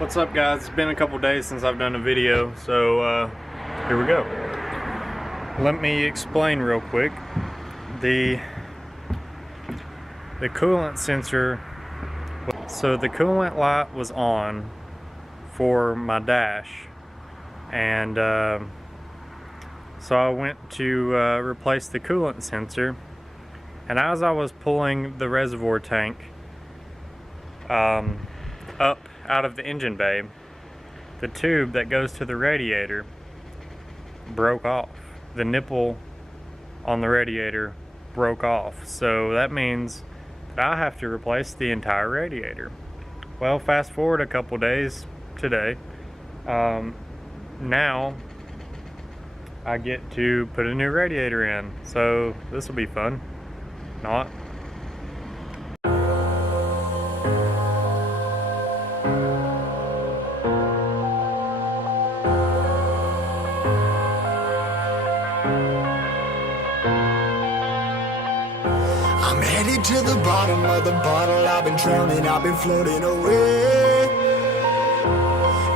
What's up, guys? It's been a couple days since I've done a video, so here we go. Let me explain real quick. The coolant sensor, so the coolant light was on for my dash, and so I went to replace the coolant sensor, and as I was pulling the reservoir tank up out of the engine bay, the tube that goes to the radiator broke off. The nipple on the radiator broke off, so that means that I have to replace the entire radiator. Well, fast forward a couple days today, now I get to put a new radiator in, so this will be fun. Not. I'm headed to the bottom of the bottle. I've been drowning, I've been floating away.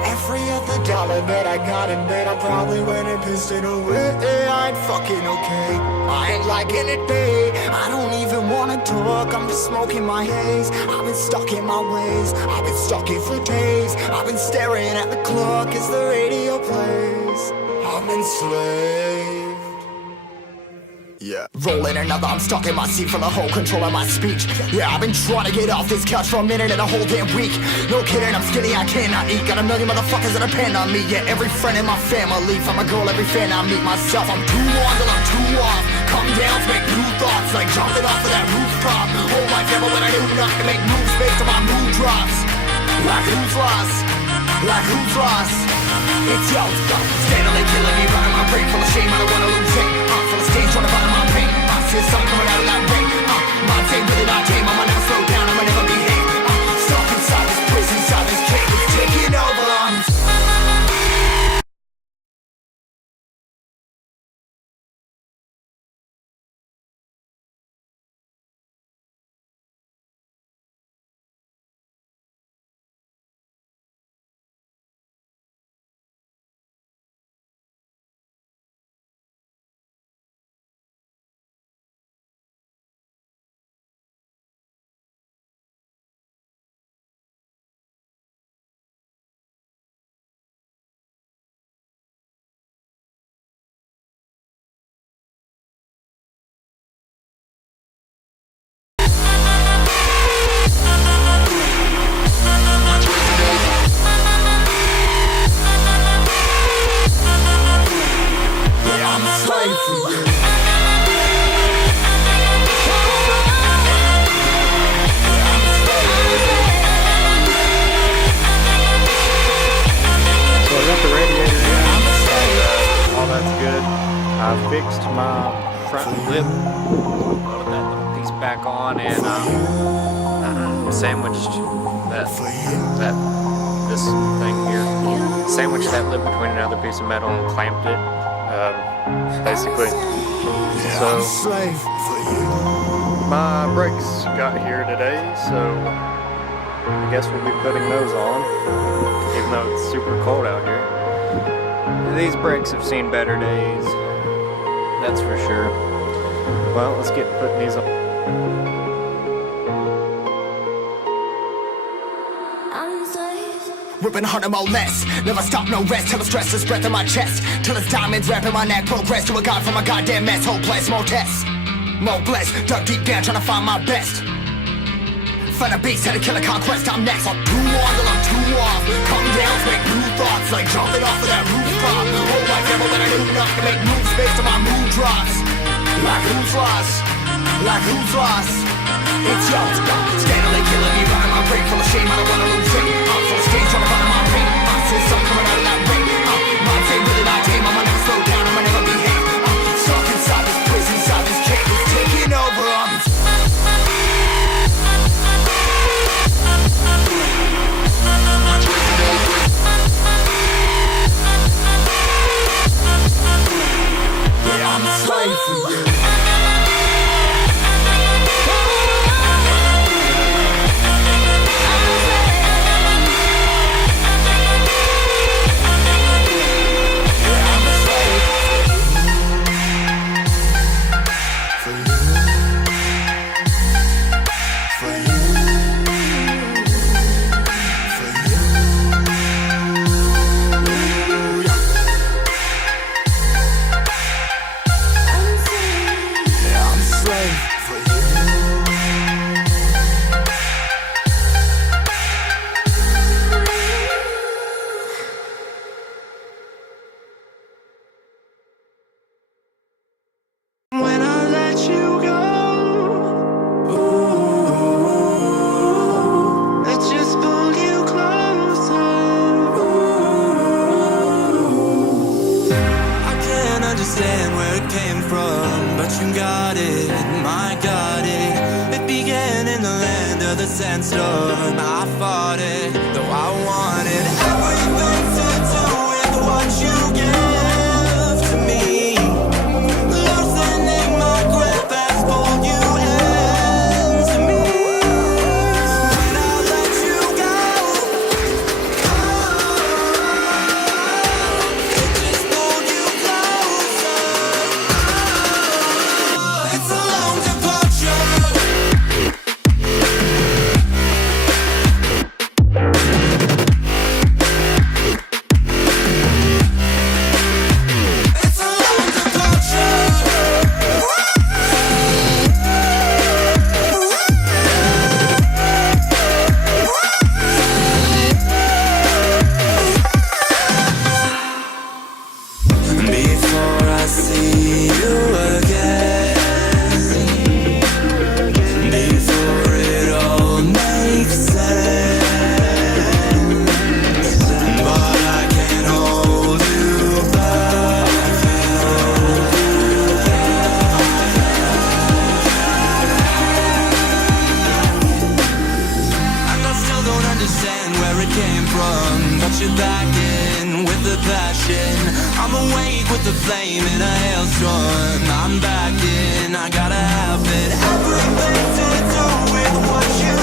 Every other dollar that I got in bed, I probably went and pissed it away. I ain't fucking okay, I ain't liking it, babe. I don't even wanna talk, I'm just smoking my haze. I've been stuck in my ways, I've been stuck here for days. I've been staring at the clock as the radio plays. I'm enslaved. Yeah, rolling another, I'm stuck in my seat for the whole control of my speech. Yeah, I've been trying to get off this couch for a minute and a whole damn week. No kidding, I'm skinny, I cannot eat. Got a million motherfuckers that depend on me. Yeah, every friend in my family, from a girl, every fan I meet myself. I'm too on till I'm too off. Come down to make new thoughts, like jumping off of that rooftop. Hold my camera when I do not to make moves based on my mood drops. Like who's lost? Like who's lost? It's yo, steadily killing me, running my brain full of shame. I don't wanna lose it. Full of stage, trying to find my pain. I see the sun coming out of that rain. My day really not tame. I'ma never slow down, I'ma never behave. Stuck inside this prison, inside this cage, it's taking over. I fixed my front lip, put that piece back on, and sandwiched this thing here. Sandwiched that lip between another piece of metal and clamped it, basically. So my brakes got here today, so I guess we'll be putting those on, even though it's super cold out here. These brakes have seen better days, that's for sure. Well, let's get putting these on. Ripping harder, more less. Never stop, no rest. Till the stress is breath in my chest. Till it's diamonds wrapping my neck. Progress to a god from a goddamn mess. Hopeless, more tests, more blessed. Dug deep down trying to find my best. Find a beast, had to kill a conquest. I'm next. I'm too on till I'm too off. Come down to make new thoughts, like jumping off of that rooftop. Hold my camera when I do not to make moves based on my mood drops. Like who's lost? Like who's lost? It's yo, steadily killing me, running my brain full of shame. I don't wanna lose it. I'm full of stage, trying to find my pain. I see the sun coming out of that rain. My day really not tame. I'ma never slow down, I'ma never behave. Stuck inside this prison, inside this cage, it's taking over. I'm a slave for you. sandstorm. I fought it, though I wanted everything to do with what you give to me. Loosening my grip as pulled you into me. When I let you go, it just pulled you closer. It's a long departure. It's a long departure. Before I see you again, before it all makes sense, but I can't hold you back. And I still don't understand where it came from, but you're back in with the passion. I'm awake with the flame in a hailstorm. I'm back in, I gotta have it. Everything to do with what you